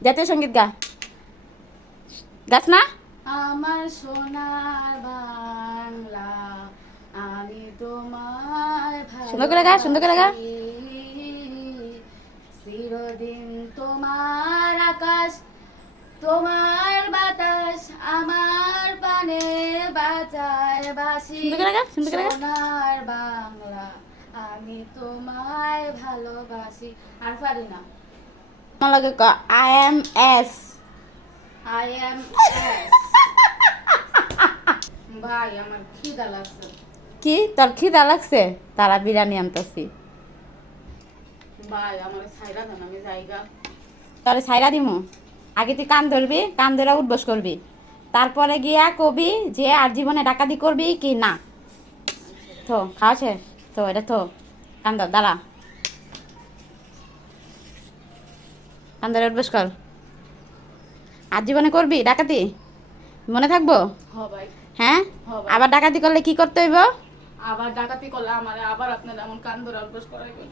জাতীয় সংগীত গা গাছ না আমার সোনার বাংলা আমি তোমায় সুন্দর করে গা, সুন্দর করে গা। চিরদিন তোমার তোমার বাতাস আমার পানে বাঁচায় বাসি। সোনার বাংলা আমি তোমায় ভালোবাসি। আর পারি না আমার লাগে I M S I M S ভাই আমার খিদা লাগছে। কি? তোর খিদা লাগছে? তারা বিরিয়ানি আনতেছি। ভাই আমার ছাইরা দেন আমি জায়গা তোর ছাইরা দিমু? আগে তুই কান ধরবি কান ধরে উঠবস করবি। তারপরে গিয়া কবি যে আর জীবনে ডাকাতি করবি কি না। থো খাওয়াছে তো এটা থো। কান ধর দাঁড়া। কান ধরে উঠবস কর। আর জীবনে করবি ডাকাতি? মনে থাকব? হ্যাঁ? আবার ডাকাতি করলে কি করতে হইব? আবার ডাকাতি করলে আমার আবার আপনার এমন কান ধরে অভ্যাস করাইবেন।